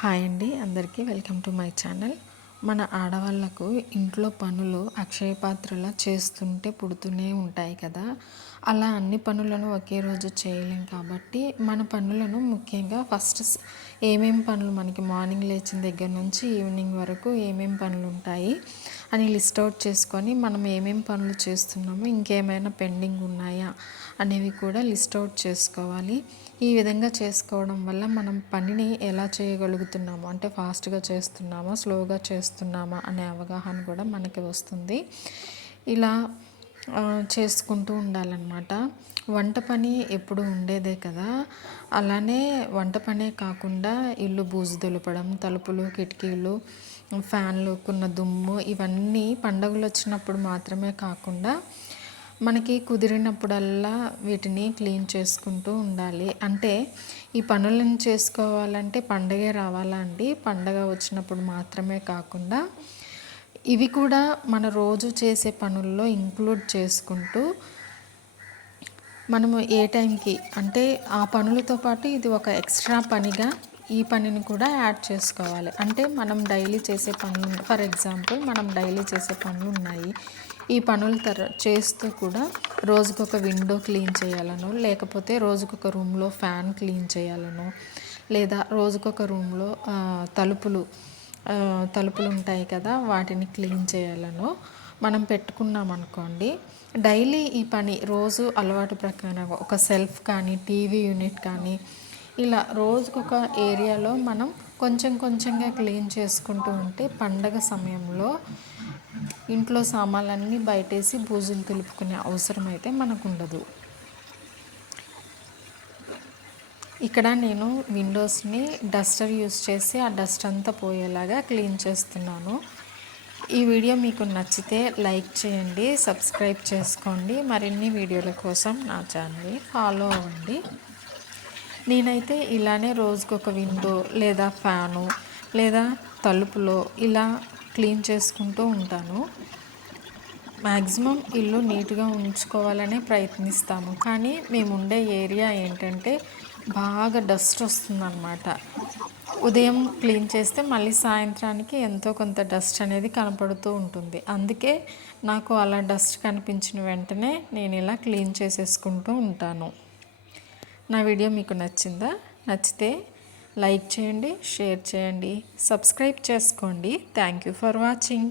Hi అండి, అందరికీ welcome to my channel. మన ఆడవాళ్ళకు ఇంట్లో పనులు అక్షయ పాత్రలా చేస్తుంటే పుడుతూనే ఉంటాయి కదా. అలా అన్ని పనులను ఒకే రోజు చేయలేం కాబట్టి మన పనులను ముఖ్యంగా ఫస్ట్ ఏమేం పనులు మనకి మార్నింగ్ లేచిన దగ్గర నుంచి ఈవినింగ్ వరకు ఏమేం పనులు ఉంటాయి అని లిస్ట్ అవుట్ చేసుకొని మనం ఏమేం పనులు చేస్తున్నామో ఇంకేమైనా పెండింగ్ ఉన్నాయా అనేవి కూడా లిస్ట్ అవుట్ చేసుకోవాలి. ఈ విధంగా చేసుకోవడం వల్ల మనం పనిని ఎలా చేయగలుగుతున్నామో, అంటే ఫాస్ట్గా చేస్తున్నామా స్లోగా చేస్తున్నామా అనే అవగాహన కూడా మనకి వస్తుంది. ఇలా చేసుకుంటూ ఉండాలన్నమాట. వంట పని ఎప్పుడు ఉండేదే కదా. అలానే వంట పనే కాకుండా ఇల్లు బూజు దులపడం, తలుపులు కిటికీలు ఫ్యాన్లు కున్న దుమ్ము ఇవన్నీ పండుగలు వచ్చినప్పుడు మాత్రమే కాకుండా మనకి కుదిరినప్పుడల్లా వీటిని క్లీన్ చేసుకుంటూ ఉండాలి. అంటే ఈ పనులను చేసుకోవాలంటే పండగే రావాలా అండి, పండగ వచ్చినప్పుడు మాత్రమే కాకుండా ఇవి కూడా మన రోజు చేసే పనుల్లో ఇంక్లూడ్ చేసుకుంటూ మనము ఏ టైంకి అంటే ఆ పనులతో పాటు ఇది ఒక ఎక్స్ట్రా పనిగా ఈ పనిని కూడా యాడ్ చేసుకోవాలి. అంటే మనం డైలీ చేసే పనులు, ఫర్ ఎగ్జాంపుల్ మనం డైలీ చేసే పనులు ఉన్నాయి. ఈ పనులు చేస్తూ కూడా రోజుకొక విండో క్లీన్ చేయాలనో, లేకపోతే రోజుకొక రూమ్లో ఫ్యాన్ క్లీన్ చేయాలనో, లేదా రోజుకొక రూమ్లో తలుపులు ఉంటాయి కదా వాటిని క్లీన్ చేయాలనో మనం పెట్టుకున్నాం అనుకోండి. డైలీ ఈ పని రోజు అలవాటు ప్రకారం ఒక సెల్ఫ్ కానీ టీవీ యూనిట్ కానీ ఇలా రోజుకొక ఏరియాలో మనం కొంచెం కొంచెంగా క్లీన్ చేసుకుంటూ ఉంటే పండగ సమయంలో ఇంట్లో సామాన్లన్నీ బయటేసి బూజులు దులుపుకునే అవసరం అయితే మనకు ఉండదు. ఇక్కడ నేను విండోస్ని డస్టర్ యూస్ చేసి ఆ డస్ట్ అంతా పోయేలాగా క్లీన్ చేస్తున్నాను. ఈ వీడియో మీకు నచ్చితే లైక్ చేయండి, సబ్స్క్రైబ్ చేసుకోండి. మరిన్ని వీడియోల కోసం నా ఛానల్ని ఫాలో అవ్వండి. నేనైతే ఇలానే రోజుకొక విండో లేదా ఫ్యాను లేదా తలుపులో ఇలా క్లీన్ చేసుకుంటూ ఉంటాను. మ్యాక్సిమం ఇల్లు నీట్గా ఉంచుకోవాలనే ప్రయత్నిస్తాము, కానీ మేము ఉండే ఏరియా ఏంటంటే బాగా డస్ట్ వస్తుందన్నమాట. ఉదయం క్లీన్ చేస్తే మళ్ళీ సాయంత్రానికి ఎంతో కొంత డస్ట్ అనేది కనపడుతూ ఉంటుంది. అందుకే నాకు అలా డస్ట్ కనిపించిన వెంటనే నేను ఇలా క్లీన్ చేసేసుకుంటూ ఉంటాను. నా వీడియో మీకు నచ్చిందా? నచ్చితే లైక్ చేయండి, షేర్ చేయండి, సబ్స్క్రైబ్ చేసుకోండి. Thank you for watching.